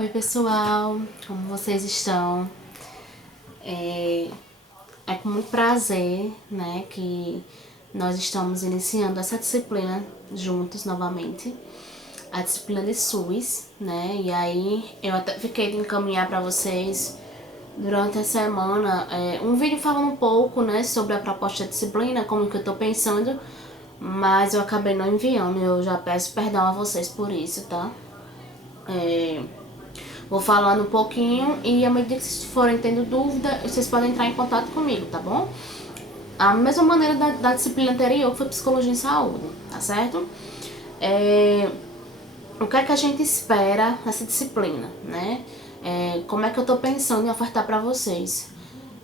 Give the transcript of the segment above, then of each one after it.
Oi pessoal, como vocês estão? É com muito prazer, né, que nós estamos iniciando essa disciplina juntos novamente, a disciplina de SUS, né, e aí eu até fiquei de encaminhar para vocês durante a semana um vídeo falando um pouco, né, sobre a proposta de disciplina, como que eu tô pensando, mas eu acabei não enviando, eu já peço perdão a vocês por isso, tá? Vou falando um pouquinho e à medida que vocês forem tendo dúvida, vocês podem entrar em contato comigo, tá bom? A mesma maneira da disciplina anterior, que foi Psicologia em Saúde, tá certo? O que é que a gente espera nessa disciplina, né? Como é que eu tô pensando em ofertar para vocês?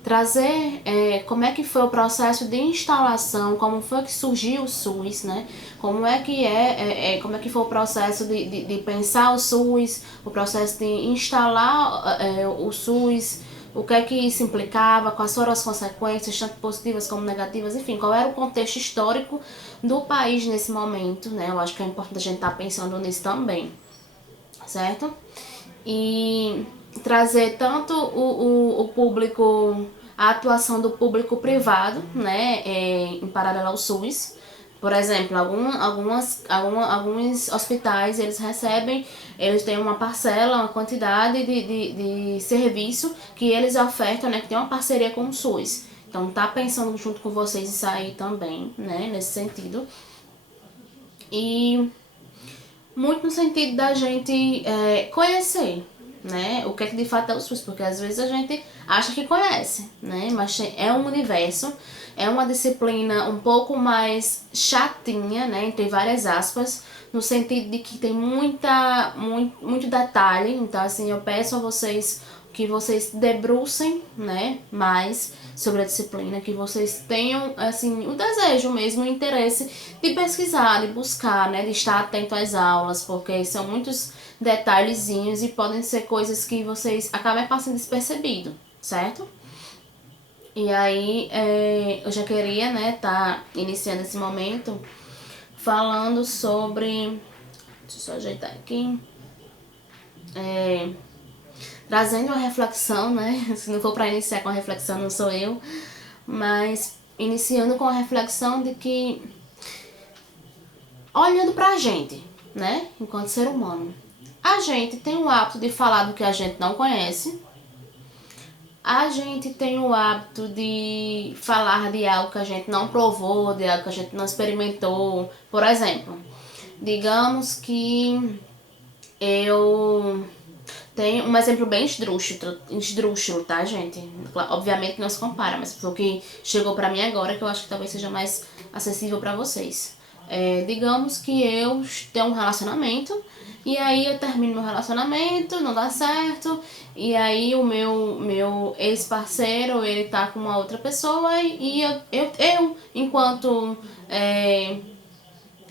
Trazer como é que foi o processo de instalação, como foi que surgiu o SUS, né? Como é que foi o processo de pensar o SUS, o processo de instalar o SUS, o que é que isso implicava, quais foram as consequências, tanto positivas como negativas, enfim, qual era o contexto histórico do país nesse momento, né? Eu acho que é importante a gente estar pensando nisso também, certo? E trazer tanto o público, a atuação do público privado, né, em paralelo ao SUS. Por exemplo, alguns hospitais eles têm uma parcela, uma quantidade de serviço que eles ofertam, né, que tem uma parceria com o SUS. Então tá pensando junto com vocês isso aí também, né, nesse sentido. E muito no sentido da gente conhecer, né, o que é que de fato é o SUS, porque às vezes a gente acha que conhece, né, mas é um universo, é uma disciplina um pouco mais chatinha, né, entre várias aspas, no sentido de que tem muito detalhe. Então assim, eu peço a vocês que vocês debrucem, né, mais sobre a disciplina, que vocês tenham, assim, o desejo mesmo, o interesse de pesquisar, de buscar, né, de estar atento às aulas, porque são muitos detalhezinhos e podem ser coisas que vocês acabem passando despercebido, certo? E aí, eu já queria, né, tá iniciando esse momento falando sobre... Deixa eu só ajeitar aqui. Trazendo uma reflexão, né? Se não for para iniciar com a reflexão, não sou eu, mas iniciando com a reflexão de que, olhando pra gente, né, enquanto ser humano, a gente tem o hábito de falar do que a gente não conhece, a gente tem o hábito de falar de algo que a gente não provou, de algo que a gente não experimentou. Por exemplo, digamos que eu tem um exemplo bem esdrúxulo, tá, gente? Obviamente não se compara, mas foi o que chegou pra mim agora, que eu acho que talvez seja mais acessível pra vocês. Digamos que eu tenho um relacionamento, e aí eu termino meu relacionamento, não dá certo, e aí o meu ex-parceiro, ele tá com uma outra pessoa, e eu enquanto...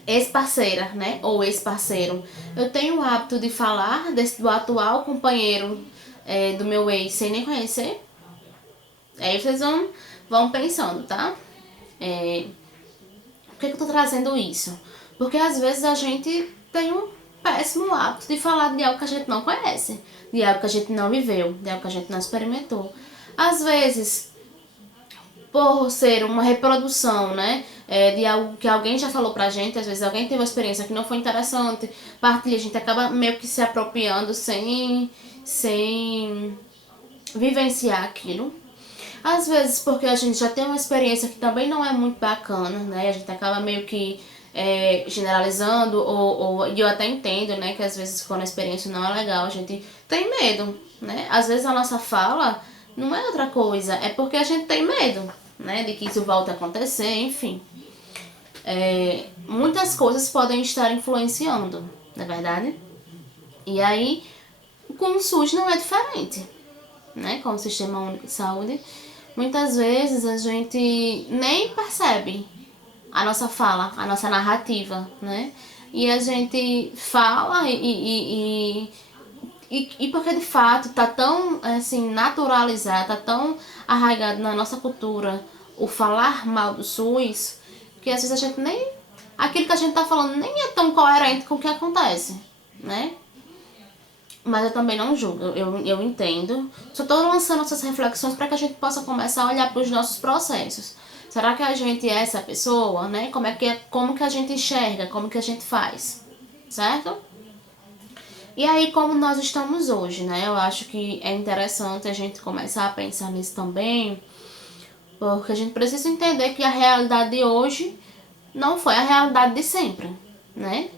ex-parceira, né, ou ex-parceiro, eu tenho o hábito de falar do atual companheiro do meu ex sem nem conhecer. Aí vocês vão pensando, tá? Por que eu tô trazendo isso? Porque às vezes a gente tem um péssimo hábito de falar de algo que a gente não conhece, de algo que a gente não viveu, de algo que a gente não experimentou. Às vezes, por ser uma reprodução, né, de algo que alguém já falou pra gente, às vezes alguém teve uma experiência que não foi interessante, partilha, a gente acaba meio que se apropriando sem vivenciar aquilo. Às vezes porque a gente já tem uma experiência que também não é muito bacana, né, a gente acaba meio que generalizando, e eu até entendo, né, que às vezes quando a experiência não é legal, a gente tem medo, né, às vezes a nossa fala não é outra coisa, é porque a gente tem medo, né, de que isso volte a acontecer, enfim. Muitas coisas podem estar influenciando, não é verdade? E aí, com o SUS não é diferente, né, com o Sistema Único de Saúde. Muitas vezes a gente nem percebe a nossa fala, a nossa narrativa, né? E a gente fala e porque de fato tá tão assim naturalizado, tá tão arraigado na nossa cultura o falar mal do SUS, que às vezes a gente nem... aquilo que a gente tá falando nem é tão coerente com o que acontece, né? Mas eu também não julgo, eu entendo. Só estou lançando essas reflexões para que a gente possa começar a olhar para os nossos processos. Será que a gente é essa pessoa, né? Como que a gente enxerga, como que a gente faz, certo? E aí, como nós estamos hoje, né? Eu acho que é interessante a gente começar a pensar nisso também, porque a gente precisa entender que a realidade de hoje não foi a realidade de sempre, né?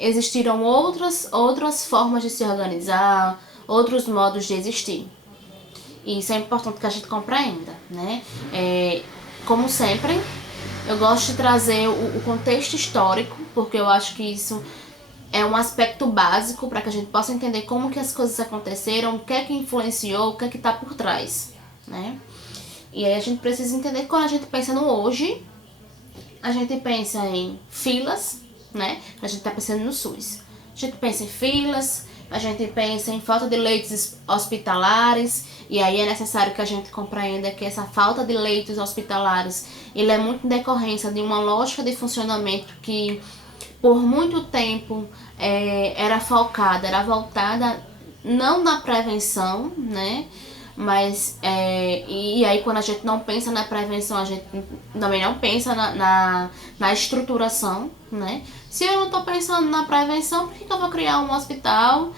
Existiram outras formas de se organizar, outros modos de existir. E isso é importante que a gente compreenda, né? Como sempre, eu gosto de trazer o contexto histórico, porque eu acho que isso é um aspecto básico para que a gente possa entender como que as coisas aconteceram, o que é que influenciou, o que é que está por trás, né? E aí a gente precisa entender que quando a gente pensa no hoje, a gente pensa em filas, né? A gente está pensando no SUS. A gente pensa em filas, a gente pensa em falta de leitos hospitalares, e aí é necessário que a gente compreenda que essa falta de leitos hospitalares, ele é muito em decorrência de uma lógica de funcionamento que por muito tempo era focada, era voltada não na prevenção, né? Mas, e aí quando a gente não pensa na prevenção, a gente também não pensa na estruturação, né? Se eu não estou pensando na prevenção, por que eu vou criar um hospital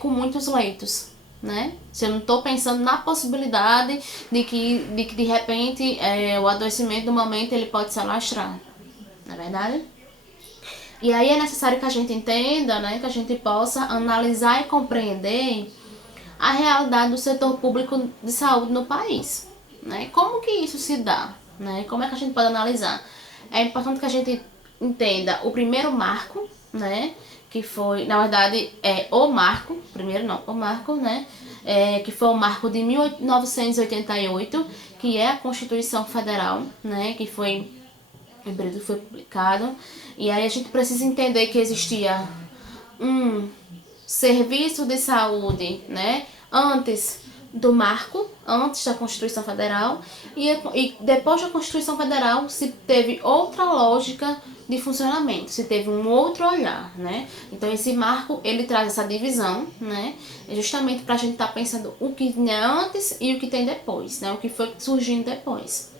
com muitos leitos, né? Se eu não estou pensando na possibilidade de que de repente o adoecimento do momento ele pode se alastrar, não é verdade? E aí é necessário que a gente entenda, né, que a gente possa analisar e compreender a realidade do setor público de saúde no país, né? Como que isso se dá, né? Como é que a gente pode analisar? É importante que a gente entenda o primeiro marco, né? Que foi, na verdade, o marco, primeiro não, o marco, né? Que foi o marco de 1988, que é a Constituição Federal, né? Que foi o período que foi publicado. E aí a gente precisa entender que existia um serviço de saúde, né, antes do marco, antes da Constituição Federal, e depois da Constituição Federal se teve outra lógica de funcionamento, se teve um outro olhar, né? Então esse marco ele traz essa divisão, né? Justamente para a gente estar pensando o que tem antes e o que tem depois, né? O que foi surgindo depois.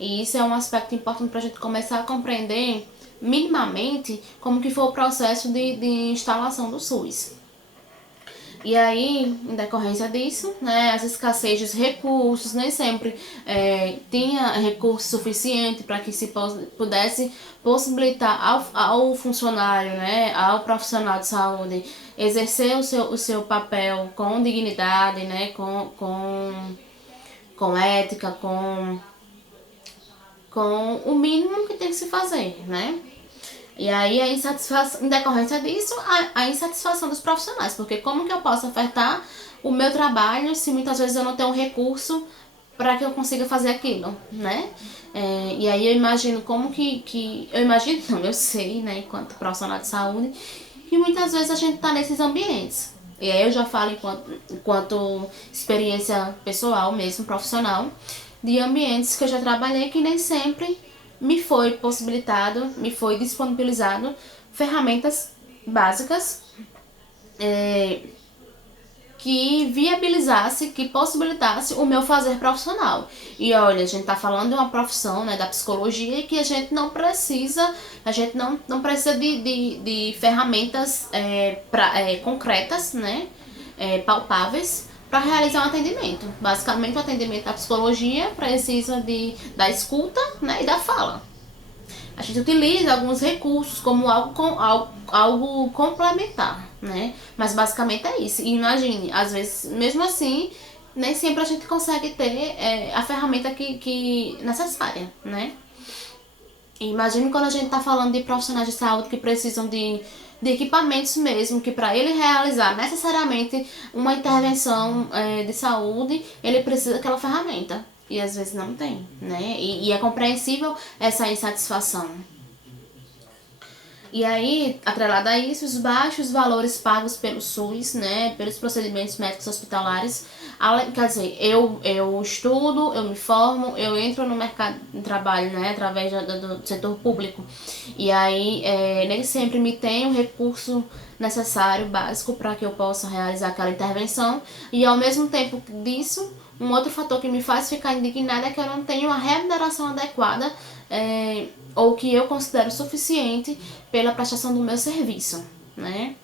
E isso é um aspecto importante para a gente começar a compreender minimamente como que foi o processo de instalação do SUS. E aí, em decorrência disso, né, as escassez de recursos, nem sempre tinha recurso suficiente para que se pudesse possibilitar ao funcionário, né, ao profissional de saúde, exercer o seu papel com dignidade, né, com ética, com o mínimo que tem que se fazer, né? E aí a insatisfação, em decorrência disso, a insatisfação dos profissionais, porque como que eu posso ofertar o meu trabalho se muitas vezes eu não tenho um recurso para que eu consiga fazer aquilo, né? E aí eu imagino eu imagino, não, eu sei, né, enquanto profissional de saúde, que muitas vezes a gente tá nesses ambientes. E aí eu já falo enquanto experiência pessoal mesmo, profissional, de ambientes que eu já trabalhei que nem sempre me foi possibilitado, me foi disponibilizado ferramentas básicas que viabilizasse, que possibilitasse o meu fazer profissional. E olha, a gente tá falando de uma profissão, né, da psicologia, que a gente não precisa de ferramentas concretas, né, palpáveis, para realizar um atendimento. Basicamente, o atendimento da psicologia precisa da escuta, né, e da fala. A gente utiliza alguns recursos como algo complementar, né? Mas basicamente é isso. E imagine, às vezes, mesmo assim, nem sempre a gente consegue ter a ferramenta que necessária, né? E imagine quando a gente está falando de profissionais de saúde que precisam de equipamentos mesmo, que para ele realizar necessariamente uma intervenção de saúde, ele precisa daquela ferramenta. E às vezes não tem, né? E é compreensível essa insatisfação. E aí, atrelado a isso, os baixos valores pagos pelo SUS, né, pelos procedimentos médicos hospitalares, Quer dizer, eu estudo, eu me formo, eu entro no mercado de trabalho, né, através do setor público. E aí, nem sempre me tem o recurso necessário, básico, para que eu possa realizar aquela intervenção. E ao mesmo tempo disso, um outro fator que me faz ficar indignada é que eu não tenho uma remuneração adequada, ou que eu considero suficiente pela prestação do meu serviço, né?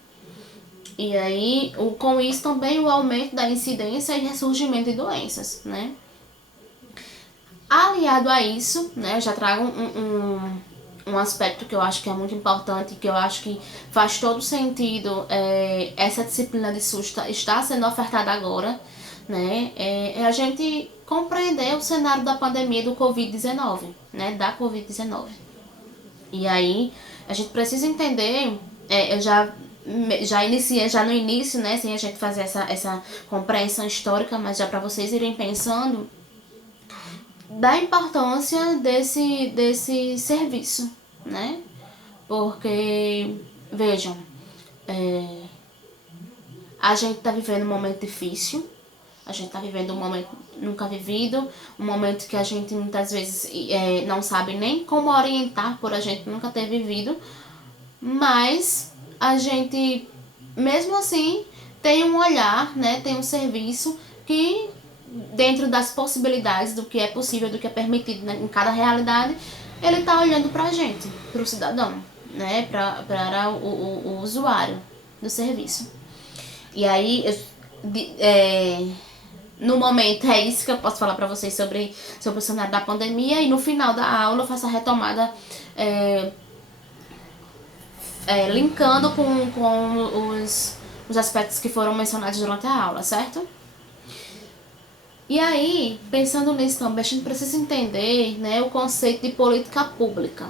E aí, com isso também o aumento da incidência e ressurgimento de doenças, né? Aliado a isso, né, eu já trago um aspecto que eu acho que é muito importante, que eu acho que faz todo sentido, essa disciplina de SUS está sendo ofertada agora, né, é a gente compreender o cenário da pandemia do Covid-19, né, da Covid-19. E aí, a gente precisa entender, eu já iniciei já no início, né, sem a gente fazer essa compreensão histórica, mas já para vocês irem pensando da importância desse serviço, né? Porque, vejam, a gente tá vivendo um momento difícil, a gente tá vivendo um momento nunca vivido, um momento que a gente muitas vezes não sabe nem como orientar por a gente nunca ter vivido, mas a gente, mesmo assim, tem um olhar, né, tem um serviço que, dentro das possibilidades do que é possível, do que é permitido, né, em cada realidade, ele tá olhando pra gente, pro cidadão, né, para o usuário do serviço. E aí, no momento, é isso que eu posso falar pra vocês sobre o cenário da pandemia, e no final da aula eu faço a retomada, linkando com os aspectos que foram mencionados durante a aula, certo? E aí, pensando nisso também, a gente precisa entender, né, o conceito de política pública.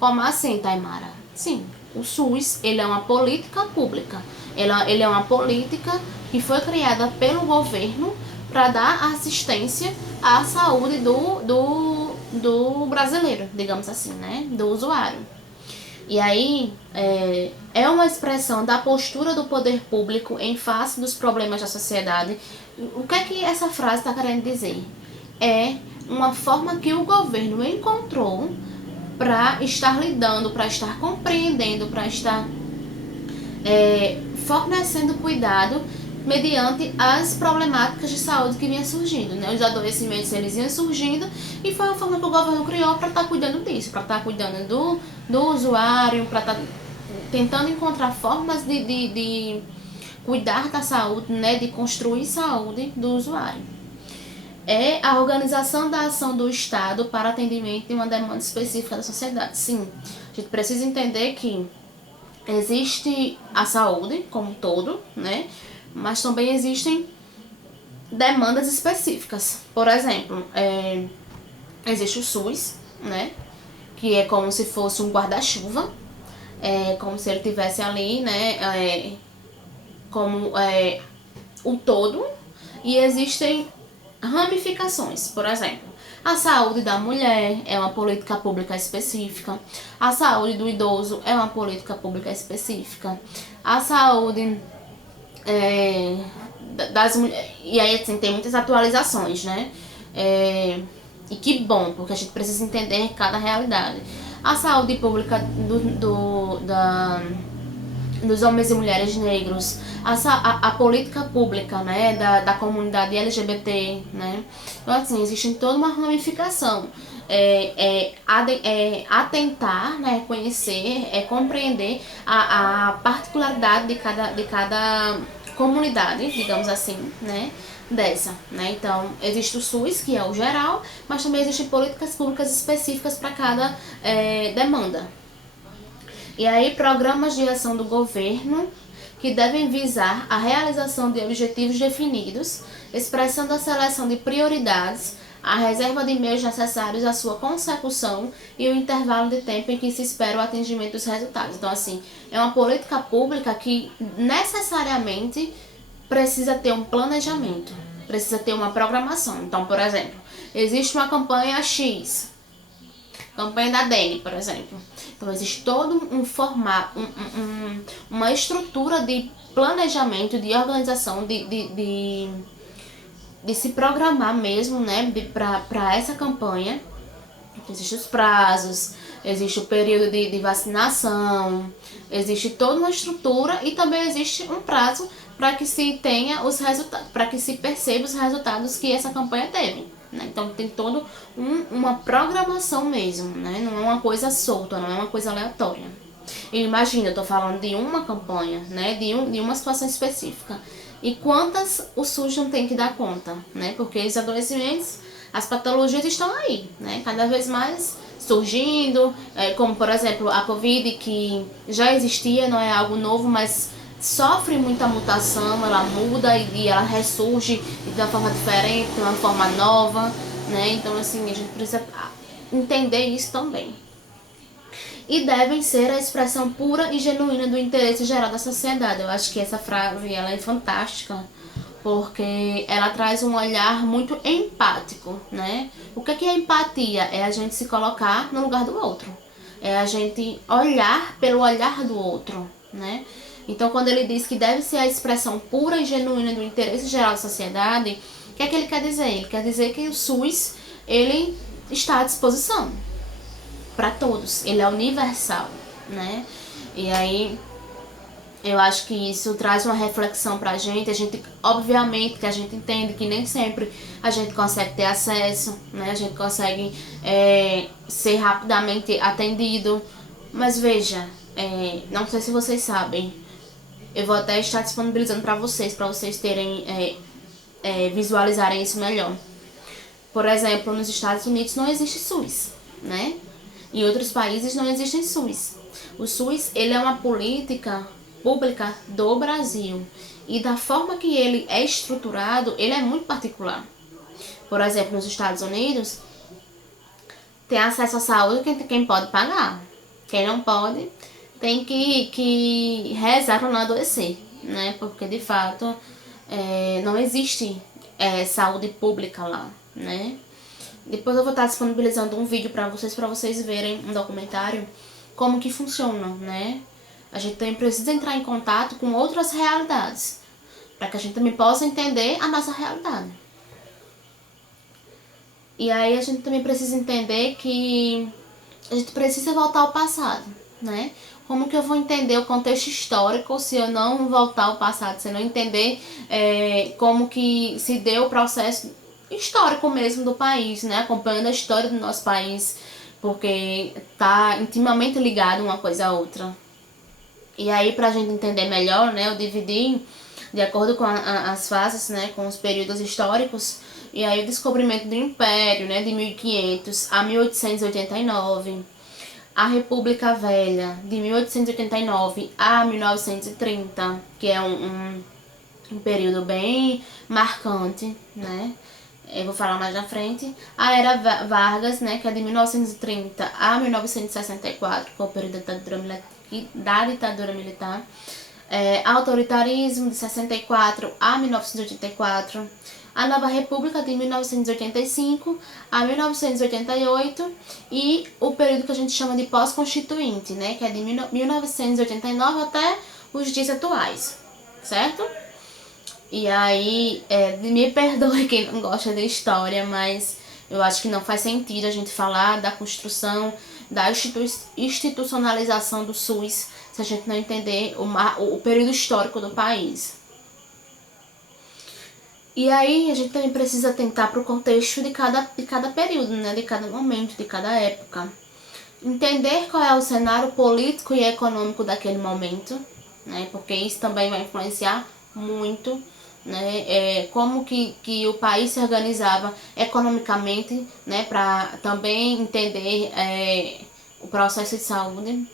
Como assim, Taimara? Sim, o SUS, ele é uma política pública. Ele é uma política que foi criada pelo governo para dar assistência à saúde do brasileiro, digamos assim, né, do usuário. E aí, é uma expressão da postura do poder público em face dos problemas da sociedade. O que é que essa frase está querendo dizer? É uma forma que o governo encontrou para estar lidando, para estar compreendendo, para estar fornecendo cuidado mediante as problemáticas de saúde que vinham surgindo, né? Os adoecimentos, eles iam surgindo, e foi a forma que o governo criou para estar cuidando disso, para estar cuidando do usuário, para estar tentando encontrar formas de cuidar da saúde, né? De construir saúde do usuário. É a organização da ação do Estado para atendimento de uma demanda específica da sociedade. Sim, a gente precisa entender que existe a saúde como um todo, né? Mas também existem demandas específicas. Por exemplo, existe o SUS, né? Que é como se fosse um guarda-chuva, como se ele tivesse ali, né? Como o todo. E existem ramificações, por exemplo, a saúde da mulher é uma política pública específica, a saúde do idoso é uma política pública específica, a saúde das mulheres, e aí assim, tem muitas atualizações, né? E que bom, porque a gente precisa entender cada realidade. A saúde pública dos homens e mulheres negros, a política pública, né, da comunidade LGBT, né? Então, assim, existe toda uma ramificação. Atentar, né, conhecer, compreender a particularidade de cada comunidade, digamos assim, né, dessa, né? Então, existe o SUS, que é o geral, mas também existem políticas públicas específicas para cada demanda. E aí, programas de ação do governo que devem visar a realização de objetivos definidos, expressando a seleção de prioridades, a reserva de meios necessários à sua consecução e o intervalo de tempo em que se espera o atingimento dos resultados. Então, assim, é uma política pública que necessariamente precisa ter um planejamento, precisa ter uma programação. Então, por exemplo, existe uma campanha X, campanha da dengue, por exemplo. Então, existe todo um formato, uma estrutura de planejamento, de organização, de de se programar mesmo, né, para essa campanha. Existem os prazos, existe o período de vacinação, existe toda uma estrutura e também existe um prazo para que se tenha os resultados, para que se perceba os resultados que essa campanha teve. Né? Então tem toda uma programação mesmo, né? Não é uma coisa solta, não é uma coisa aleatória. E imagina, eu estou falando de uma campanha, né? De uma situação específica. E quantas o SUS não tem que dar conta, né? Porque os adoecimentos, as patologias estão aí, né? Cada vez mais surgindo, como por exemplo a Covid, que já existia, não é algo novo, mas sofre muita mutação, ela muda e ela ressurge de uma forma diferente, de uma forma nova, né? Então assim, a gente precisa entender isso também. E devem ser a expressão pura e genuína do interesse geral da sociedade. Eu acho que essa frase ela é fantástica, porque ela traz um olhar muito empático, né? O que é empatia? É a gente se colocar no lugar do outro. É a gente olhar pelo olhar do outro, né? Então, quando ele diz que deve ser a expressão pura e genuína do interesse geral da sociedade, o que é que ele quer dizer? Ele quer dizer que o SUS, ele está à disposição para todos, ele é universal, né? E aí eu acho que isso traz uma reflexão pra gente. A gente, obviamente, que a gente entende que nem sempre a gente consegue ter acesso, né? A gente consegue ser rapidamente atendido. Mas veja, não sei se vocês sabem, eu vou até estar disponibilizando para vocês terem, visualizarem isso melhor. Por exemplo, nos Estados Unidos não existe SUS, né? Em outros países não existe SUS. O SUS, ele é uma política pública do Brasil. E da forma que ele é estruturado, ele é muito particular. Por exemplo, nos Estados Unidos, tem acesso à saúde quem pode pagar. Quem não pode, tem que rezar para não adoecer, né? Porque, de fato, não existe saúde pública lá, né? Depois eu vou estar disponibilizando um vídeo para vocês verem um documentário como que funciona, né? A gente também precisa entrar em contato com outras realidades, para que a gente também possa entender a nossa realidade. E aí a gente também precisa entender que a gente precisa voltar ao passado, né? Como que eu vou entender o contexto histórico se eu não voltar ao passado, se eu não entender como que se deu o processo histórico mesmo do país, né? Acompanhando a história do nosso país, porque tá intimamente ligado uma coisa à outra. E aí, pra gente entender melhor, né, eu dividi de acordo com as fases, né, com os períodos históricos. E aí o descobrimento do Império, né, de 1500 a 1889, a República Velha, de 1889 a 1930, que é um período bem marcante, né? Eu vou falar mais na frente. A Era Vargas, né, que é de 1930 a 1964, que é o período da ditadura militar. Autoritarismo, de 64 a 1984. A Nova República, de 1985 a 1988. E o período que a gente chama de pós-constituinte, né, que é de 1989 até os dias atuais, certo? E aí, me perdoe quem não gosta de história, mas eu acho que não faz sentido a gente falar da construção, da institucionalização do SUS, se a gente não entender o período histórico do país. E aí, a gente também precisa atentar para o contexto de cada período, né? De cada momento, de cada época. Entender qual é o cenário político e econômico daquele momento, né? Porque isso também vai influenciar muito, né, como que o país se organizava economicamente, né, para também entender o processo de saúde.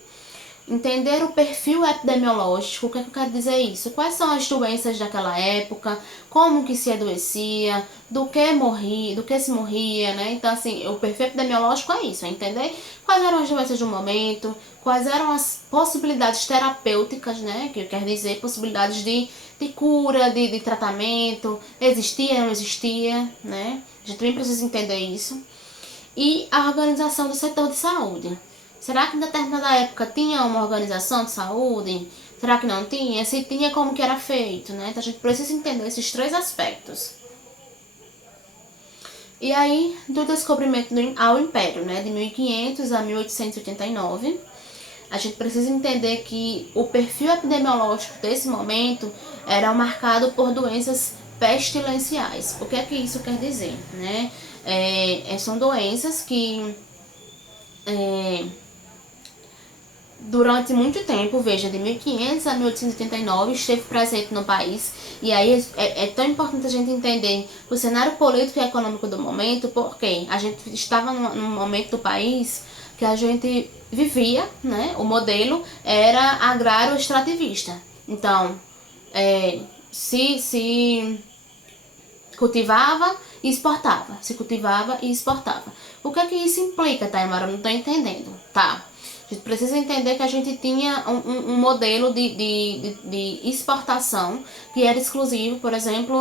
Entender o perfil epidemiológico, o que é que eu quero dizer isso? Quais são as doenças daquela época, como que se adoecia, do que se morria, né? Então, assim, o perfil epidemiológico é isso, é entender quais eram as doenças do momento, quais eram as possibilidades terapêuticas, né? Que quer dizer possibilidades de cura, de tratamento, existia, não existia, né? A gente também precisa entender isso. E a organização do setor de saúde. Será que em determinada época tinha uma organização de saúde? Será que não tinha? Se tinha, como que era feito, né? Então a gente precisa entender esses três aspectos. E aí, do descobrimento ao Império, né, de 1500 a 1889, a gente precisa entender que o perfil epidemiológico desse momento era marcado por doenças pestilenciais. O que é que isso quer dizer, né? São doenças que durante muito tempo, veja, de 1500 a 1889, esteve presente no país. E aí é tão importante a gente entender o cenário político e econômico do momento, porque a gente estava num momento do país que a gente vivia, né? O modelo era agrário extrativista. Então, se cultivava e exportava, se cultivava e exportava. O que é que isso implica, Taimara? Eu não estou entendendo. Tá. A gente precisa entender que a gente tinha um modelo de exportação que era exclusivo, por exemplo,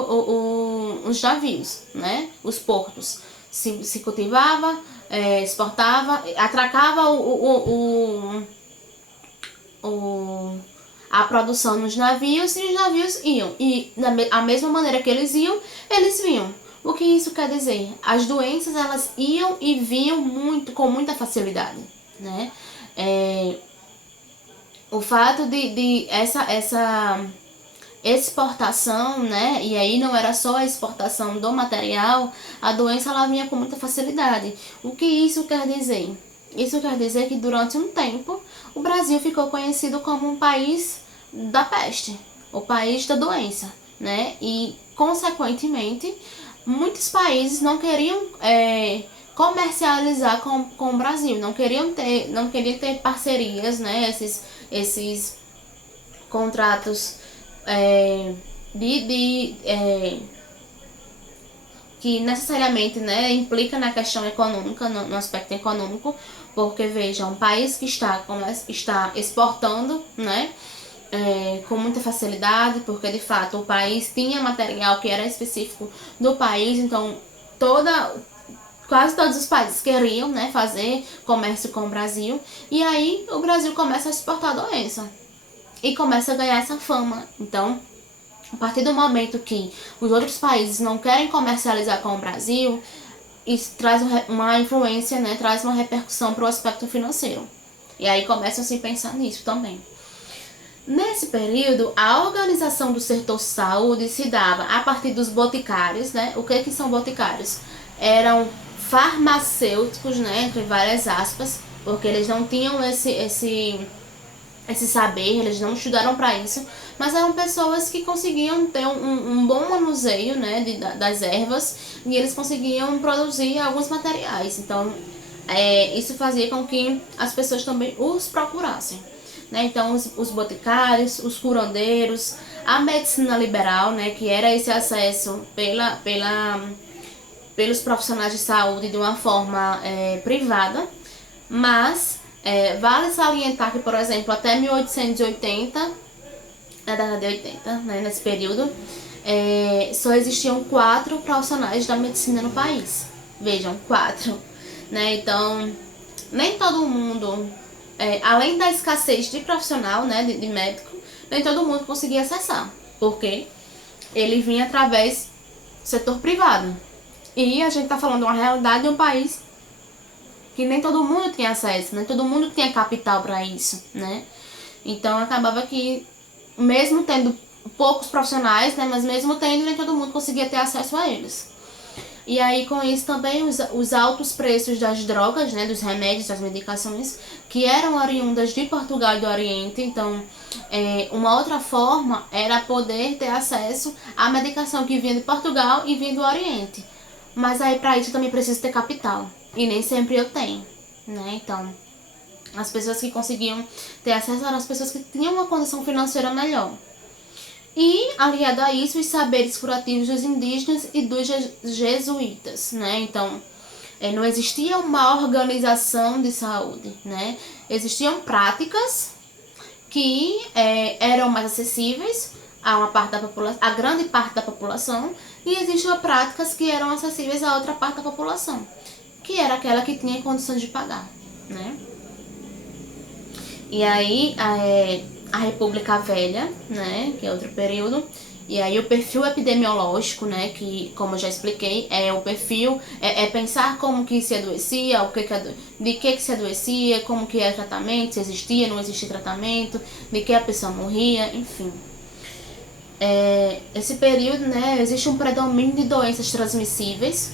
os navios, né? Os portos. Se cultivava, exportava, atracava a produção nos navios e os navios iam. E da mesma maneira que eles iam, eles vinham. O que isso quer dizer? As doenças, elas iam e vinham com muita facilidade, né? O fato de essa exportação, né? E aí não era só a exportação do material, a doença ela vinha com muita facilidade. O que isso quer dizer? Isso quer dizer que durante um tempo o Brasil ficou conhecido como um país da peste, o país da doença, né? E consequentemente muitos países não queriam comercializar com o Brasil, não queriam ter parcerias, né? Esses contratos que necessariamente, né, implica na questão econômica, no aspecto econômico, porque veja, um país que está exportando, né, com muita facilidade, porque de fato o país tinha material que era específico do país, então quase todos os países queriam, né, fazer comércio com o Brasil, e aí o Brasil começa a exportar a doença e começa a ganhar essa fama. Então, a partir do momento que os outros países não querem comercializar com o Brasil, isso traz uma influência, né, traz uma repercussão para o aspecto financeiro. E aí começam a se pensar nisso também. Nesse período, a organização do setor saúde se dava a partir dos boticários, né? O que são boticários? Eram farmacêuticos, né, entre várias aspas, porque eles não tinham esse saber, eles não estudaram para isso, mas eram pessoas que conseguiam ter um bom manuseio, né, das ervas, e eles conseguiam produzir alguns materiais. Então, isso fazia com que as pessoas também os procurassem, né? Então, os boticários, os curandeiros, a medicina liberal, né, que era esse acesso pelos profissionais de saúde de uma forma privada, mas vale salientar que, por exemplo, até 1880, na década de 80, né, nesse período, só existiam 4 profissionais da medicina no país. Vejam, 4. Né? Então, nem todo mundo, além da escassez de profissional, né, de médico, nem todo mundo conseguia acessar, porque ele vinha através do setor privado. E a gente está falando de uma realidade de um país que nem todo mundo tinha acesso, nem todo mundo tinha capital para isso, né? Então acabava que, mesmo tendo poucos profissionais, né, mas mesmo tendo, nem todo mundo conseguia ter acesso a eles. E aí com isso também os altos preços das drogas, né, dos remédios, das medicações, que eram oriundas de Portugal e do Oriente. Então uma outra forma era poder ter acesso à medicação que vinha de Portugal e vinha do Oriente. Mas aí para isso também precisa ter capital. E nem sempre eu tenho, né? Então, as pessoas que conseguiam ter acesso eram as pessoas que tinham uma condição financeira melhor. E, aliado a isso, os saberes curativos dos indígenas e dos jesuítas, né? Então, não existia uma organização de saúde, né? Existiam práticas que eram mais acessíveis a uma parte da população, a grande parte da população, e existiam práticas que eram acessíveis a outra parte da população, que era aquela que tinha condições de pagar, né? E aí a República Velha, né, que é outro período, E aí o perfil epidemiológico, né, que como eu já expliquei, é o perfil, é pensar como que se adoecia, de que se adoecia, como que era o tratamento, se existia, não existia tratamento, de que a pessoa morria, enfim. Esse período, né, existe um predomínio de doenças transmissíveis,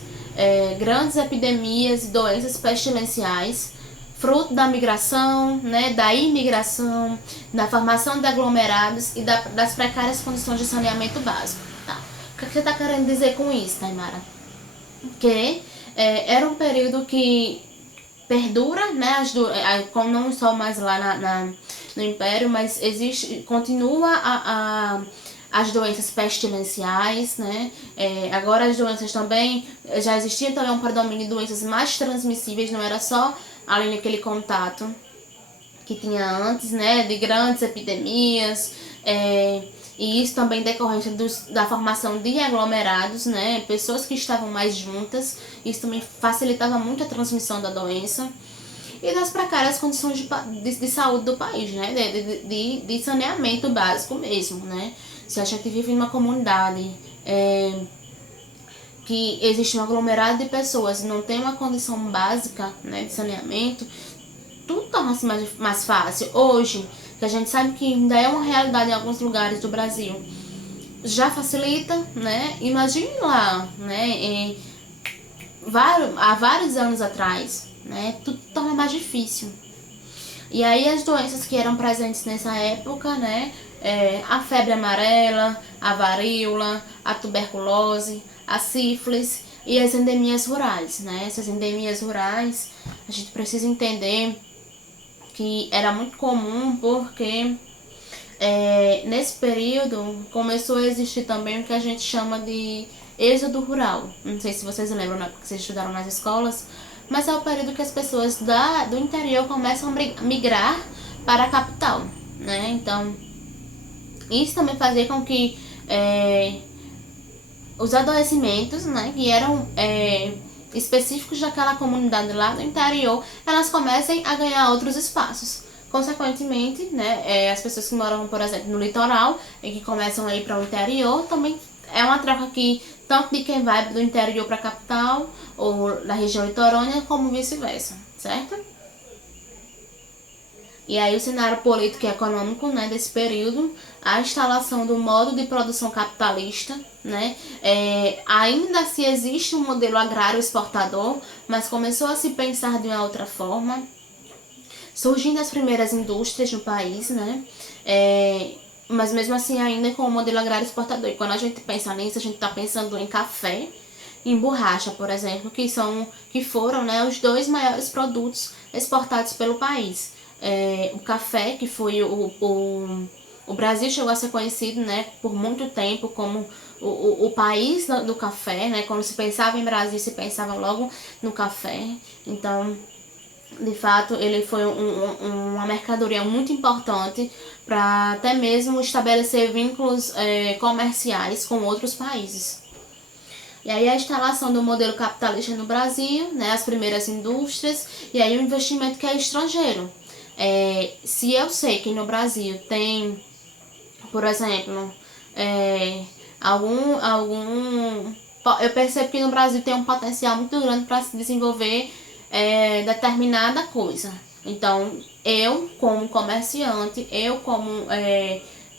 grandes epidemias e doenças pestilenciais, fruto da migração, né, da imigração, da formação de aglomerados e das precárias condições de saneamento básico. Tá. O que você está querendo dizer com isso, Taimara? Que era um período que perdura, né, não só mais lá no Império, mas continua as doenças pestilenciais, né? Agora as doenças também, já existia também um predomínio de doenças mais transmissíveis, não era só ali naquele contato que tinha antes, né? De grandes epidemias, e isso também decorrente da formação de aglomerados, né? Pessoas que estavam mais juntas, isso também facilitava muito a transmissão da doença. E das precárias condições de saúde do país, né? De saneamento básico mesmo, né? Se a gente vive em uma comunidade que existe um aglomerado de pessoas e não tem uma condição básica, né, de saneamento, tudo torna-se mais fácil. Hoje, que a gente sabe que ainda é uma realidade em alguns lugares do Brasil, já facilita, né? Imagine lá, né? Há vários anos atrás, né? Tudo torna mais difícil. E aí as doenças que eram presentes nessa época, né? A febre amarela, a varíola, a tuberculose, a sífilis e as endemias rurais, né? Essas endemias rurais, a gente precisa entender que era muito comum porque nesse período começou a existir também o que a gente chama de êxodo rural. Não sei se vocês lembram, né, porque vocês estudaram nas escolas, mas é o período que as pessoas do interior começam a migrar para a capital, né? Então, isso também fazia com que os adoecimentos, né, que eram específicos daquela comunidade lá do interior, elas comecem a ganhar outros espaços. Consequentemente, né, as pessoas que moram, por exemplo, no litoral e que começam a ir para o interior, também é uma troca aqui, tanto de quem vai do interior para a capital ou da região litorânea, como vice-versa, certo? E aí o cenário político e econômico, né, desse período, a instalação do modo de produção capitalista, né, ainda se existe um modelo agrário exportador, mas começou a se pensar de uma outra forma, surgindo as primeiras indústrias no país, né, mas mesmo assim ainda com o modelo agrário exportador. E quando a gente pensa nisso, a gente está pensando em café, em borracha, por exemplo, que foram, né, os dois maiores produtos exportados pelo país. O café, que foi o Brasil chegou a ser conhecido, né, por muito tempo como o país do café, né? Quando se pensava em Brasil, se pensava logo no café. Então, de fato, ele foi uma mercadoria muito importante para até mesmo estabelecer vínculos comerciais com outros países. E aí a instalação do modelo capitalista no Brasil, né, as primeiras indústrias, e aí o investimento que é estrangeiro. Se eu sei que no Brasil tem, por exemplo, eu percebo que no Brasil tem um potencial muito grande para se desenvolver determinada coisa. Então, eu como comerciante, eu como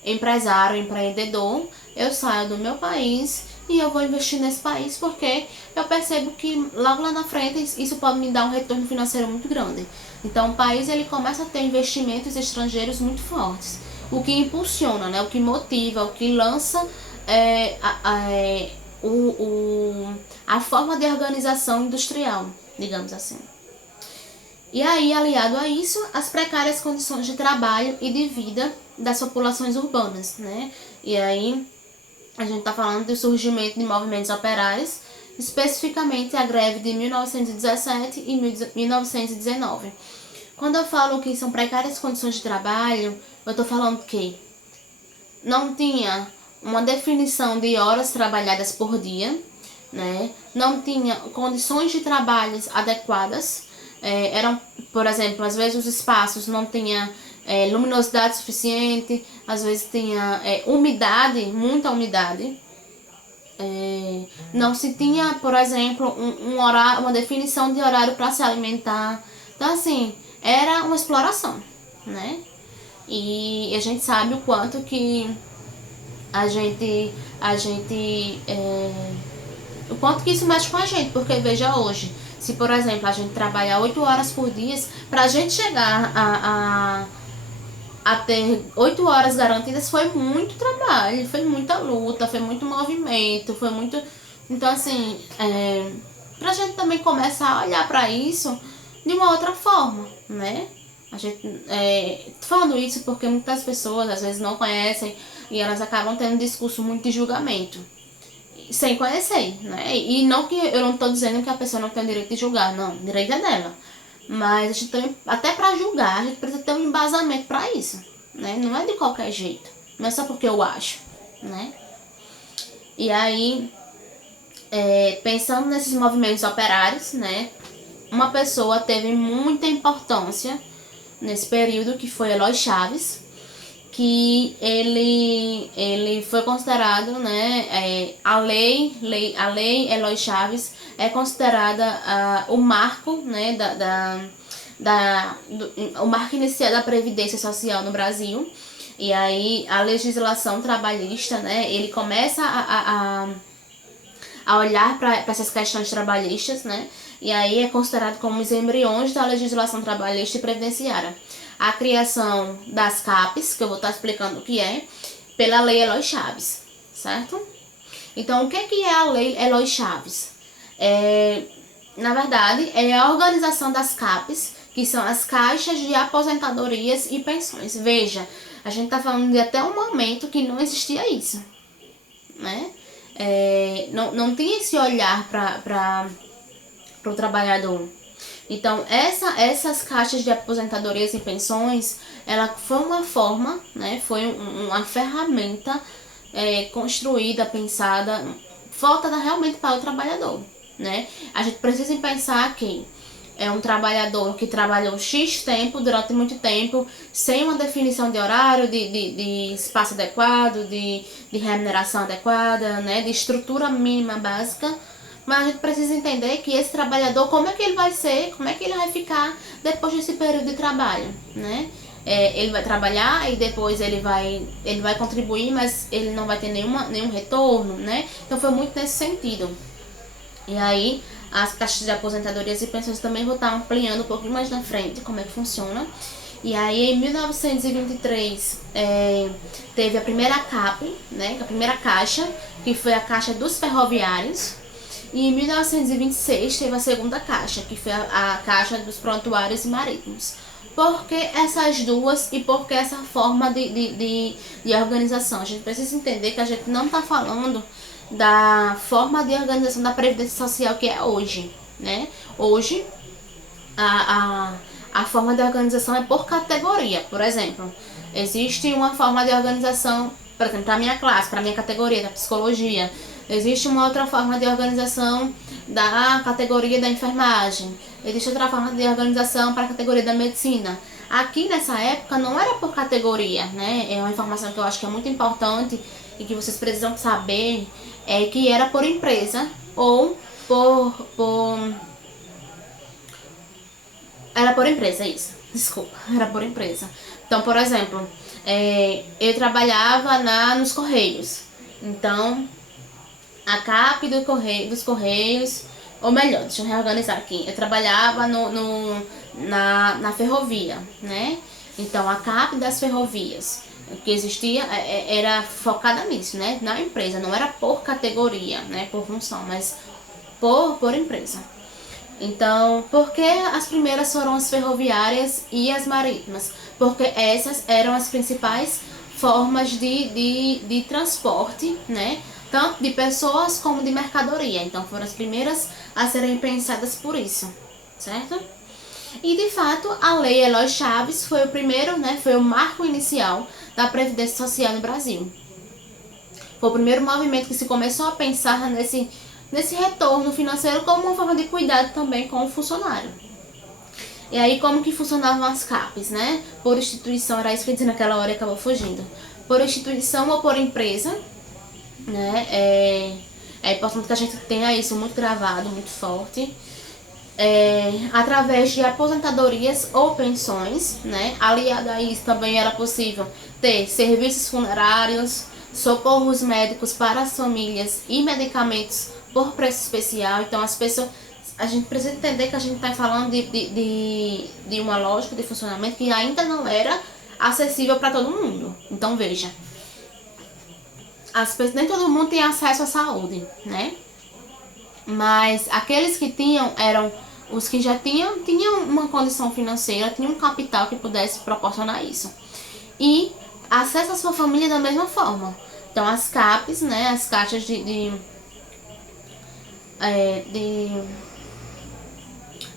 empresário, empreendedor, eu saio do meu país e eu vou investir nesse país porque eu percebo que logo lá na frente isso pode me dar um retorno financeiro muito grande. Então o país ele começa a ter investimentos estrangeiros muito fortes, o que impulsiona, né, o que motiva, o que lança a forma de organização industrial, digamos assim. E aí, aliado a isso, as precárias condições de trabalho e de vida das populações urbanas, né? E aí, a gente está falando do surgimento de movimentos operários, especificamente a greve de 1917 e 1919. Quando eu falo que são precárias condições de trabalho, eu estou falando que não tinha uma definição de horas trabalhadas por dia, né? Não tinha condições de trabalho adequadas. Eram, por exemplo, às vezes os espaços não tinha luminosidade suficiente, às vezes tinha umidade, muita umidade. Não se tinha, por exemplo, um horário, uma definição de horário para se alimentar. Então, assim, era uma exploração, né? E a gente sabe o quanto que o quanto que isso mexe com a gente, porque veja hoje, se por exemplo a gente trabalhar 8 horas por dia, pra gente chegar a ter 8 horas garantidas foi muito trabalho, foi muita luta, foi muito movimento, foi muito. Então, assim, pra gente também começar a olhar pra isso de uma outra forma, né? A gente, tô falando isso porque muitas pessoas às vezes não conhecem e elas acabam tendo um discurso muito de julgamento, sem conhecer, né? E não que eu não tô dizendo que a pessoa não tem o direito de julgar, não, o direito é dela. Mas a gente tem, até pra julgar, a gente precisa ter um embasamento pra isso, né? Não é de qualquer jeito, não é só porque eu acho, né? E aí, pensando nesses movimentos operários, né? Uma pessoa teve muita importância nesse período, que foi Eloy Chaves, que ele foi considerado, né, a lei Eloy Chaves é considerada o marco, né, o marco inicial da Previdência Social no Brasil. E aí a legislação trabalhista, né, ele começa a olhar para essas questões trabalhistas, né, e aí é considerado como os embriões da legislação trabalhista e previdenciária. A criação das CAPs, que eu vou estar explicando o que é, pela Lei Eloy Chaves, certo? Então, o que é a Lei Eloy Chaves? Na verdade, é a organização das CAPs, que são as caixas de aposentadorias e pensões. Veja, a gente está falando de até um momento que não existia isso, né? Não tinha esse olhar para o trabalhador. Então, essas caixas de aposentadorias e pensões, ela foi uma forma, né, foi uma ferramenta construída, pensada, voltada realmente para o trabalhador, né? A gente precisa pensar que é um trabalhador que trabalhou X tempo, durante muito tempo, sem uma definição de horário, de espaço adequado, de remuneração adequada, né, de estrutura mínima básica. Mas a gente precisa entender que esse trabalhador, como é que ele vai ser, como é que ele vai ficar depois desse período de trabalho, né? Ele vai trabalhar e depois ele vai contribuir, mas ele não vai ter nenhum retorno, né? Então foi muito nesse sentido. E aí, as caixas de aposentadorias e pensões também vou estar ampliando um pouquinho mais na frente como é que funciona. E aí, em 1923, teve a primeira CAP, né? A primeira caixa, que foi a Caixa dos Ferroviários. E em 1926 teve a segunda caixa, que foi a Caixa dos Prontuários e Marítimos. Por que essas duas e por que essa forma de organização? A gente precisa entender que a gente não está falando da forma de organização da Previdência Social que é hoje, né? Hoje, a forma de organização é por categoria. Por exemplo, existe uma forma de organização, por exemplo, para a minha classe, para a minha categoria da psicologia. Existe uma outra forma de organização da categoria da enfermagem. Existe outra forma de organização para a categoria da medicina. Aqui nessa época não era por categoria, né? É uma informação que eu acho que é muito importante e que vocês precisam saber, que era por empresa ou era por empresa, isso. Desculpa, era por empresa. Então, por exemplo, eu trabalhava nos Correios. Então, a CAP dos Correios, ou melhor, deixa eu reorganizar aqui. Eu trabalhava na ferrovia, né? Então, a CAP das ferrovias, que existia, era focada nisso, né? Na empresa, não era por categoria, né? Por função, mas por empresa. Então, por que as primeiras foram as ferroviárias e as marítimas? Porque essas eram as principais formas de transporte, né? Tanto de pessoas como de mercadoria. Então foram as primeiras a serem pensadas por isso, certo? E de fato a Lei Eloy Chaves foi o primeiro, né? Foi o marco inicial da Previdência Social no Brasil. Foi o primeiro movimento que se começou a pensar nesse retorno financeiro como uma forma de cuidado também com o funcionário. E aí, como que funcionavam as CAPs, né? Por instituição, era isso que eu ia dizer naquela hora e acabou fugindo. Por instituição ou por empresa, né? É importante que a gente tenha isso muito gravado, muito forte. Através de aposentadorias ou pensões, né? Aliado a isso também era possível ter serviços funerários, socorros médicos para as famílias e medicamentos por preço especial. Então as pessoas, a gente precisa entender que a gente está falando de uma lógica de funcionamento que ainda não era acessível para todo mundo. Então veja, as pessoas, nem todo mundo tem acesso à saúde, né? Mas aqueles que tinham eram os que já tinham uma condição financeira, tinham um capital que pudesse proporcionar isso. E acesso à sua família da mesma forma. Então as CAPs, né, as caixas de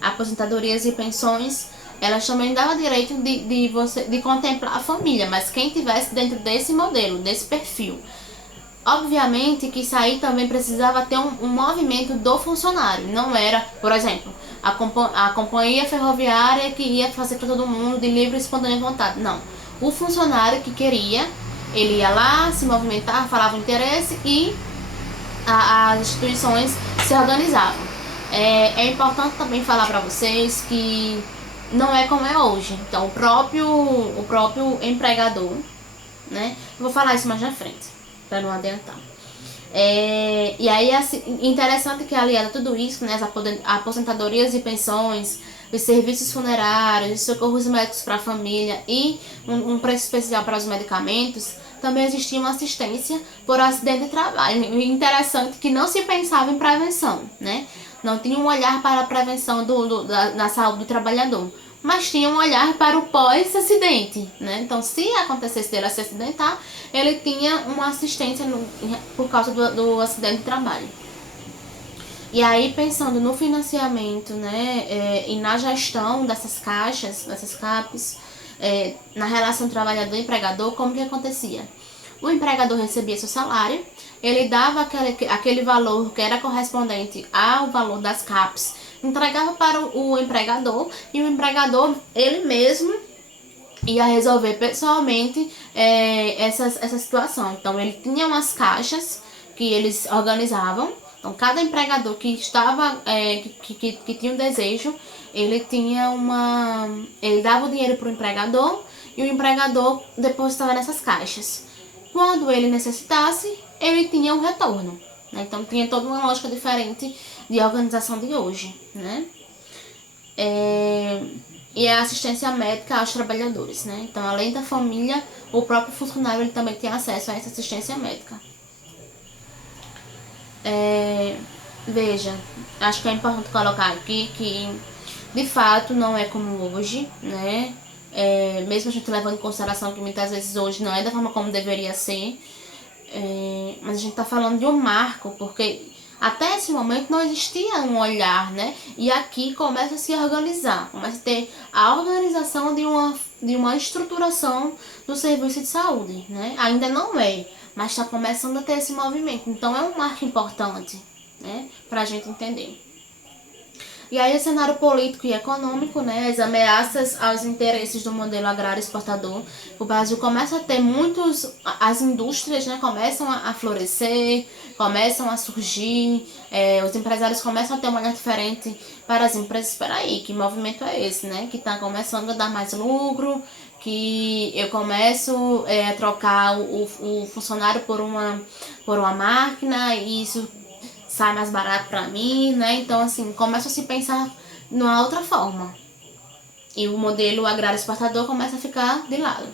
aposentadorias e pensões, elas também davam direito de contemplar a família, mas quem tivesse dentro desse modelo, desse perfil. Obviamente que isso aí também precisava ter um movimento do funcionário. Não era, por exemplo, a companhia ferroviária que ia fazer para todo mundo de livre e espontânea vontade. Não. O funcionário que queria, ele ia lá, se movimentar, falava o interesse e as instituições se organizavam. É importante também falar para vocês que não é como é hoje. Então, o próprio empregador, né? Eu vou falar isso mais na frente, para não adiantar. E aí, assim, interessante que aliado a tudo isso, né, as aposentadorias e pensões, os serviços funerários, os socorros médicos para a família e um preço especial para os medicamentos, também existia uma assistência por acidente de trabalho. Interessante que não se pensava em prevenção, né? Não tinha um olhar para a prevenção da saúde do trabalhador, mas tinha um olhar para o pós-acidente, né? Então, se acontecesse dele se acidentar, ele tinha uma assistência por causa do acidente de trabalho. E aí, pensando no financiamento, né, e na gestão dessas caixas, dessas CAPs, na relação trabalhador-empregador, como que acontecia? O empregador recebia seu salário, ele dava aquele valor que era correspondente ao valor das CAPs, entregava para o empregador, e o empregador, ele mesmo, ia resolver pessoalmente essa situação. Então, ele tinha umas caixas que eles organizavam. Então, cada empregador que estava, que tinha um desejo, ele dava o dinheiro para o empregador e o empregador depositava nessas caixas. Quando ele necessitasse, ele tinha um retorno, né? Então, tinha toda uma lógica diferente de organização de hoje, né? E a assistência médica aos trabalhadores, né? Então, além da família, o próprio funcionário ele também tem acesso a essa assistência médica. Veja, acho que é importante colocar aqui que, de fato, não é como hoje, né? Mesmo a gente levando em consideração que muitas vezes hoje não é da forma como deveria ser, mas a gente está falando de um marco, porque até esse momento não existia um olhar, né? E aqui começa a se organizar, começa a ter a organização de uma estruturação do serviço de saúde, né? Ainda não é, mas está começando a ter esse movimento. Então é um marco importante, né? Para a gente entender. E aí o cenário político e econômico, né, as ameaças aos interesses do modelo agrário exportador, o Brasil começa a ter as indústrias, né, começam a florescer, começam a surgir, os empresários começam a ter um olhar diferente para as empresas. Espera aí, que movimento é esse, né, que está começando a dar mais lucro, que eu começo a trocar o funcionário por uma máquina e isso sai mais barato pra mim, né? Então, assim, começa a se pensar numa outra forma. E o modelo agrário exportador começa a ficar de lado.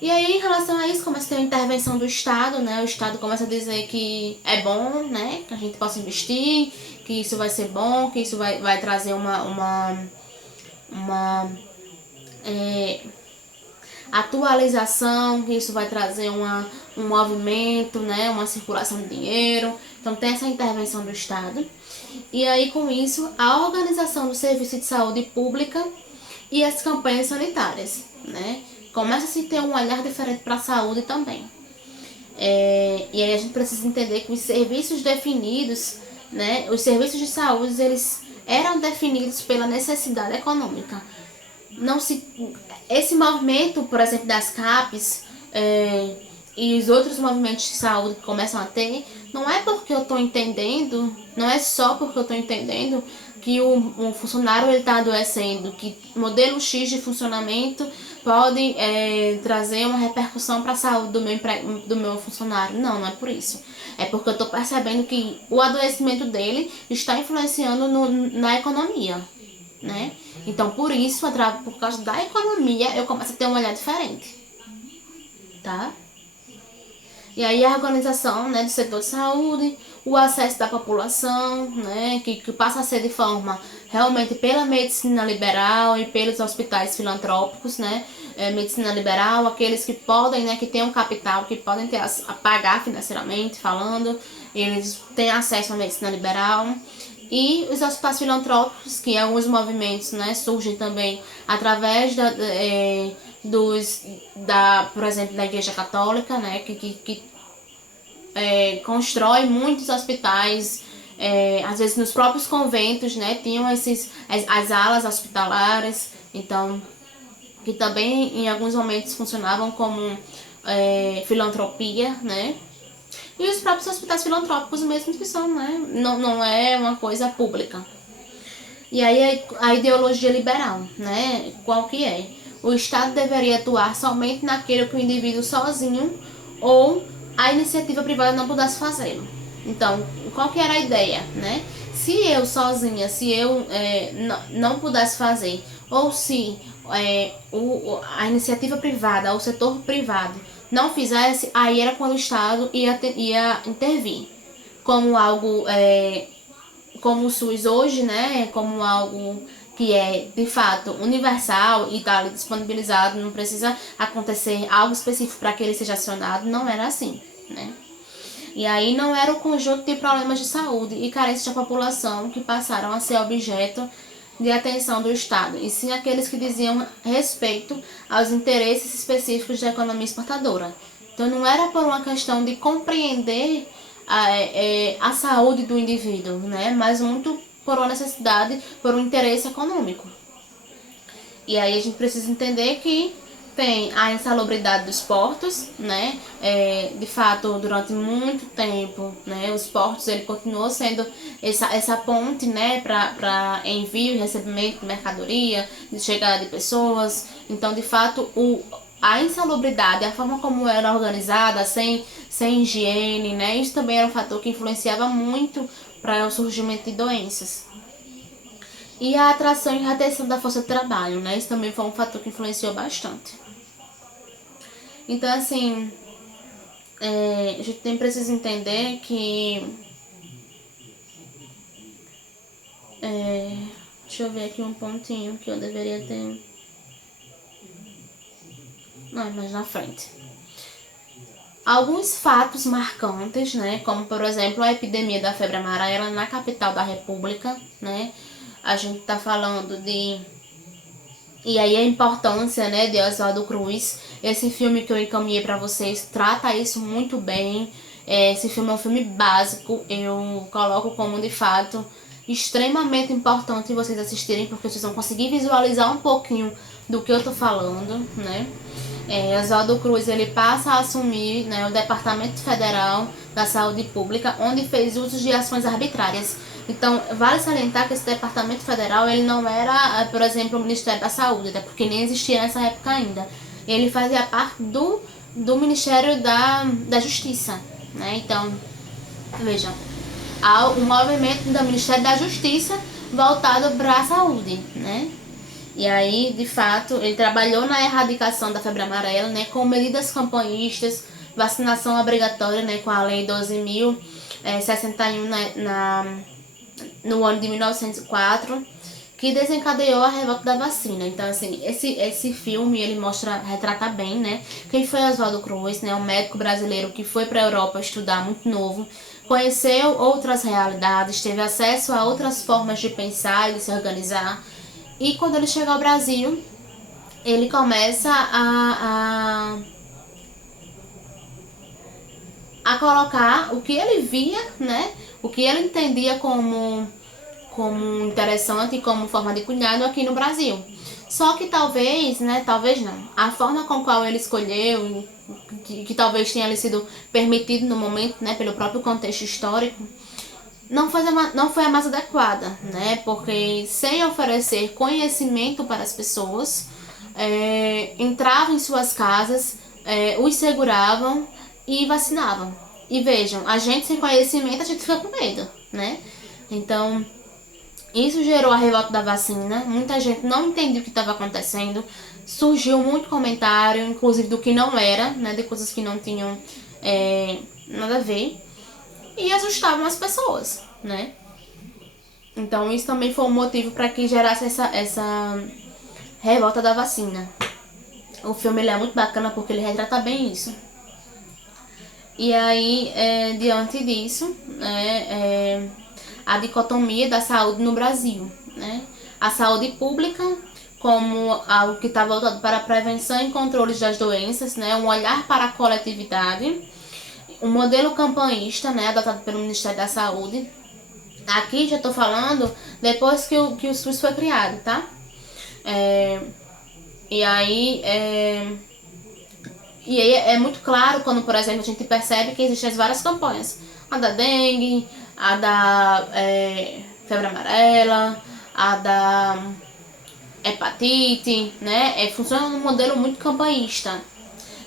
E aí, em relação a isso, começa a ter uma intervenção do Estado, né? O Estado começa a dizer que é bom, né? Que a gente possa investir, que isso vai ser bom, que isso vai trazer uma atualização, que isso vai trazer um movimento, né, uma circulação de dinheiro. Então tem essa intervenção do Estado. E aí com isso, a organização do serviço de saúde pública e as campanhas sanitárias, né? Começa a se ter um olhar diferente para a saúde também. E aí a gente precisa entender que os serviços definidos, né, os serviços de saúde, eram definidos pela necessidade econômica. Não se, esse movimento, por exemplo, das CAPES e os outros movimentos de saúde que começam a ter, não é porque eu estou entendendo, não é só porque eu estou entendendo que o funcionário está adoecendo, que modelo X de funcionamento pode trazer uma repercussão para a saúde do meu funcionário. Não, não é por isso. É porque eu estou percebendo que o adoecimento dele está influenciando na economia, né? Então, por isso, por causa da economia, eu começo a ter um olhar diferente, tá? E aí a organização, né, do setor de saúde, o acesso da população, né, que passa a ser de forma realmente pela medicina liberal e pelos hospitais filantrópicos, né, medicina liberal, aqueles que podem, né, que têm um capital, que podem ter a pagar financeiramente falando, eles têm acesso à medicina liberal. E os hospitais filantrópicos, que alguns movimentos, né, surgem também através por exemplo, da Igreja Católica, né, que constrói muitos hospitais, às vezes nos próprios conventos, né, tinham as alas hospitalares, então, que também em alguns momentos funcionavam como filantropia, né, e os próprios hospitais filantrópicos mesmo que são, né, não é uma coisa pública. E aí a ideologia liberal, né, qual que é? O Estado deveria atuar somente naquilo que o indivíduo sozinho ou a iniciativa privada não pudesse fazê-lo. Então, qual que era a ideia, né? Se eu sozinha, se eu não pudesse fazer, ou se a iniciativa privada, o setor privado não fizesse, aí era quando o Estado ia intervir como algo, como o SUS hoje, né? Como algo que é de fato universal e está ali disponibilizado, não precisa acontecer algo específico para que ele seja acionado, não era assim, né? E aí não era o conjunto de problemas de saúde e carências da população que passaram a ser objeto de atenção do Estado, e sim aqueles que diziam respeito aos interesses específicos da economia exportadora. Então não era por uma questão de compreender a saúde do indivíduo, né? Mas muito por uma necessidade, por um interesse econômico. E aí a gente precisa entender que tem a insalubridade dos portos, né? De fato, durante muito tempo, né, os portos ele continuou sendo essa ponte, né, para envio e recebimento de mercadoria, de chegada de pessoas. Então, de fato, a insalubridade, a forma como era organizada, sem higiene, né, isso também era um fator que influenciava muito para o surgimento de doenças. E a atração e retenção da força de trabalho, né? Isso também foi um fator que influenciou bastante. Então, assim, a gente tem precisa entender que... deixa eu ver aqui um pontinho que eu deveria ter... Não, mas na frente. Alguns fatos marcantes, né? Como, por exemplo, a epidemia da febre amarela na capital da República, né? A gente tá falando de... E aí a importância, né, de Oswaldo Cruz. Esse filme que eu encaminhei para vocês trata isso muito bem. Esse filme é um filme básico. Eu coloco como, de fato, extremamente importante vocês assistirem, porque vocês vão conseguir visualizar um pouquinho do que eu tô falando, né? Oswaldo Cruz, ele passa a assumir, né, o Departamento Federal da Saúde Pública, onde fez uso de ações arbitrárias. Então, vale salientar que esse Departamento Federal, ele não era, por exemplo, o Ministério da Saúde, até porque nem existia nessa época ainda. Ele fazia parte do Ministério da Justiça, né? Então, vejam, há um movimento do Ministério da Justiça voltado para a saúde, né? E aí, de fato, ele trabalhou na erradicação da febre amarela, né, com medidas campanhistas, vacinação obrigatória, né, com a Lei 12.061 no ano de 1904, que desencadeou a revolta da vacina. Então, assim, esse filme, ele retrata bem, né, quem foi Oswaldo Cruz, né, um médico brasileiro que foi para a Europa estudar muito novo, conheceu outras realidades, teve acesso a outras formas de pensar e de se organizar. E quando ele chega ao Brasil, ele começa a colocar o que ele via, né? O que ele entendia como como interessante e como forma de cuidado aqui no Brasil. Só que talvez, né, talvez não, a forma com qual ele escolheu, que talvez tenha sido permitido no momento, né, pelo próprio contexto histórico, não foi a mais adequada, né, porque sem oferecer conhecimento para as pessoas, entravam em suas casas, os seguravam e vacinavam. E vejam, a gente sem conhecimento, a gente fica com medo, né? Então, isso gerou a revolta da vacina, muita gente não entendia o que estava acontecendo, surgiu muito comentário, inclusive do que não era, né, de coisas que não tinham nada a ver, e assustavam as pessoas, né? Então isso também foi um motivo para que gerasse essa revolta da vacina. O filme ele é muito bacana porque ele retrata bem isso. E aí, diante disso, a dicotomia da saúde no Brasil, né? A saúde pública como algo que está voltado para a prevenção e controle das doenças, né? Um olhar para a coletividade, um modelo campanhista, né? Adotado pelo Ministério da Saúde. Aqui já estou falando depois que o SUS foi criado, tá? E aí é muito claro quando, por exemplo, a gente percebe que existem várias campanhas. A da dengue, a da febre amarela, a da hepatite, né? Funciona num modelo muito campaísta.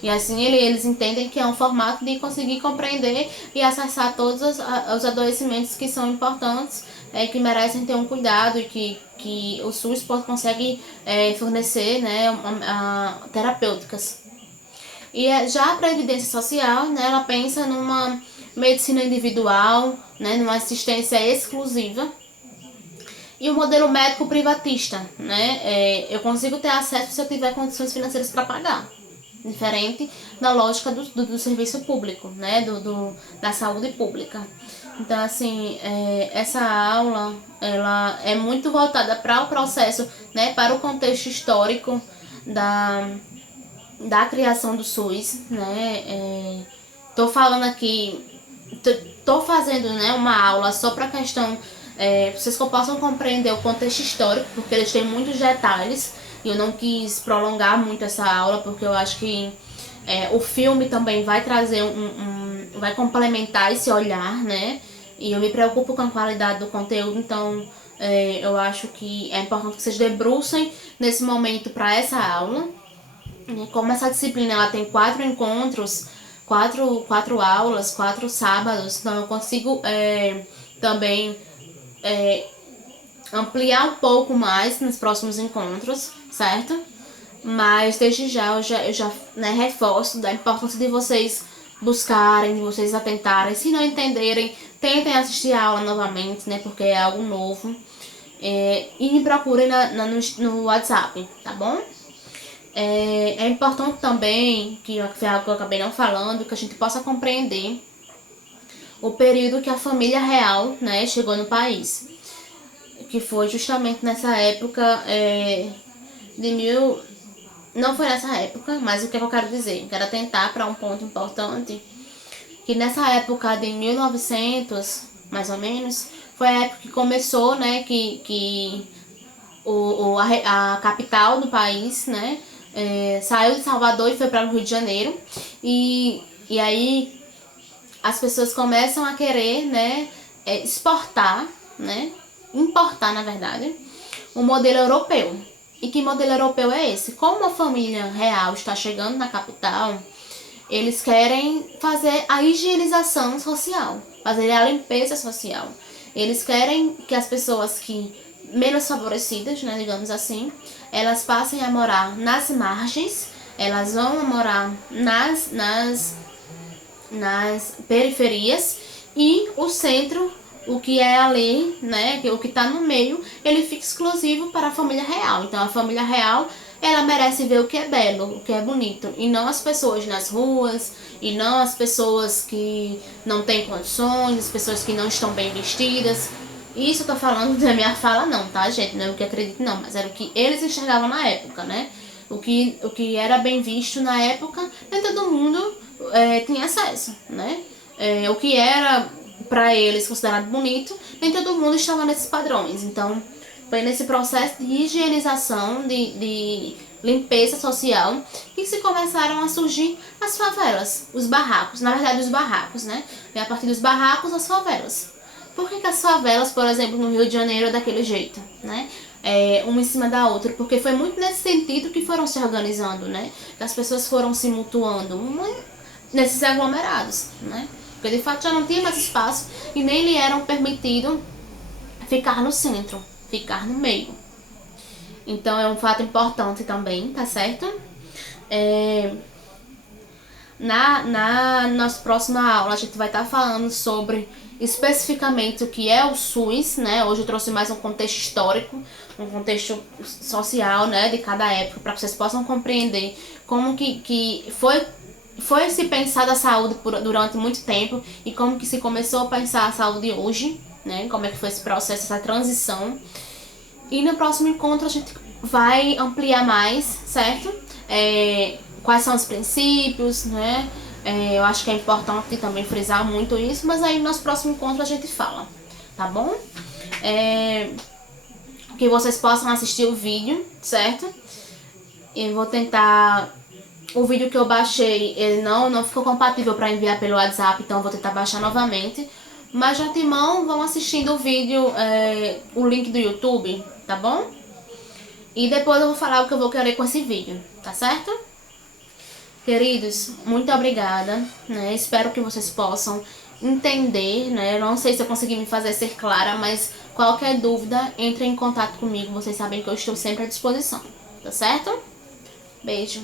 E assim eles entendem que é um formato de conseguir compreender e acessar todos os adoecimentos que são importantes, que merecem ter um cuidado e que o SUS consegue fornecer, né, terapêuticas. E já a Previdência Social, né, ela pensa numa medicina individual, né, numa assistência exclusiva. E o modelo médico privatista, né, eu consigo ter acesso se eu tiver condições financeiras para pagar. Diferente da lógica do serviço público, né, da saúde pública. Então, assim, essa aula, ela é muito voltada para o processo, né, para o contexto histórico da criação do SUS, né. Tô falando aqui, tô fazendo, né, uma aula só para questão, vocês que possam compreender o contexto histórico, porque eles têm muitos detalhes. E eu não quis prolongar muito essa aula, porque eu acho que o filme também vai trazer vai complementar esse olhar, né? E eu me preocupo com a qualidade do conteúdo, então eu acho que é importante que vocês debrucem nesse momento para essa aula. Como essa disciplina ela tem 4 encontros, 4 aulas, 4 sábados, então eu consigo também ampliar um pouco mais nos próximos encontros, certo? Mas desde já eu já né, reforço da importância de vocês buscarem, de vocês atentarem. Se não entenderem, tentem assistir a aula novamente, né? Porque é algo novo. E me procurem no WhatsApp, tá bom? É importante também, que foi algo que eu acabei não falando, que a gente possa compreender o período que a família real, né, chegou no país. Que foi justamente nessa época não foi nessa época, mas o que eu quero dizer? Quero atentar para um ponto importante, que nessa época de 1900, mais ou menos, foi a época que começou, né, que a capital do país, né, saiu de Salvador e foi para o Rio de Janeiro, e aí as pessoas começam a querer, né, exportar, né, importar, na verdade, um modelo europeu. E que modelo europeu é esse? Como a família real está chegando na capital, eles querem fazer a higienização social, fazer a limpeza social. Eles querem que as pessoas que menos favorecidas, né, digamos assim, elas passem a morar nas margens, elas vão morar nas periferias, e o centro, o que é ali, né, o que está no meio, ele fica exclusivo para a família real. Então a família real, ela merece ver o que é belo, o que é bonito, e não as pessoas nas ruas, e não as pessoas que não têm condições, as pessoas que não estão bem vestidas. Isso eu tô falando da minha fala não, tá, gente? Não é o que acredito não, mas era o que eles enxergavam na época, né? O que era bem visto na época, nem todo mundo tinha acesso, né? O que era para eles considerado bonito, nem todo mundo estava nesses padrões. Então, foi nesse processo de higienização, de limpeza social, que se começaram a surgir as favelas, os barracos. Na verdade, os barracos, né? E a partir dos barracos, as favelas. Por que as favelas, por exemplo, no Rio de Janeiro é daquele jeito, né? Uma em cima da outra, porque foi muito nesse sentido que foram se organizando, né? Que as pessoas foram se mutuando nesses aglomerados, né? Porque de fato já não tinha mais espaço e nem lhe eram permitido ficar no centro, ficar no meio. Então é um fato importante também, tá certo? Na nossa próxima aula a gente vai estar falando sobre especificamente o que é o SUS, né? Hoje eu trouxe mais um contexto histórico, um contexto social, né, de cada época, para que vocês possam compreender como que foi se pensar da saúde durante muito tempo e como que se começou a pensar a saúde hoje, né? Como é que foi esse processo, essa transição. E no próximo encontro a gente vai ampliar mais, certo? Quais são os princípios, né? Eu acho que é importante também frisar muito isso, mas aí no nosso próximo encontro a gente fala, tá bom? Que vocês possam assistir o vídeo, certo? Eu vou tentar... O vídeo que eu baixei, ele não ficou compatível para enviar pelo WhatsApp, então eu vou tentar baixar novamente. Mas de antemão, vão assistindo o vídeo, o link do YouTube, tá bom? E depois eu vou falar o que eu vou querer com esse vídeo, tá certo? Queridos, muito obrigada, né? Espero que vocês possam entender, né? Eu não sei se eu consegui me fazer ser clara, mas qualquer dúvida, entre em contato comigo. Vocês sabem que eu estou sempre à disposição, tá certo? Beijo.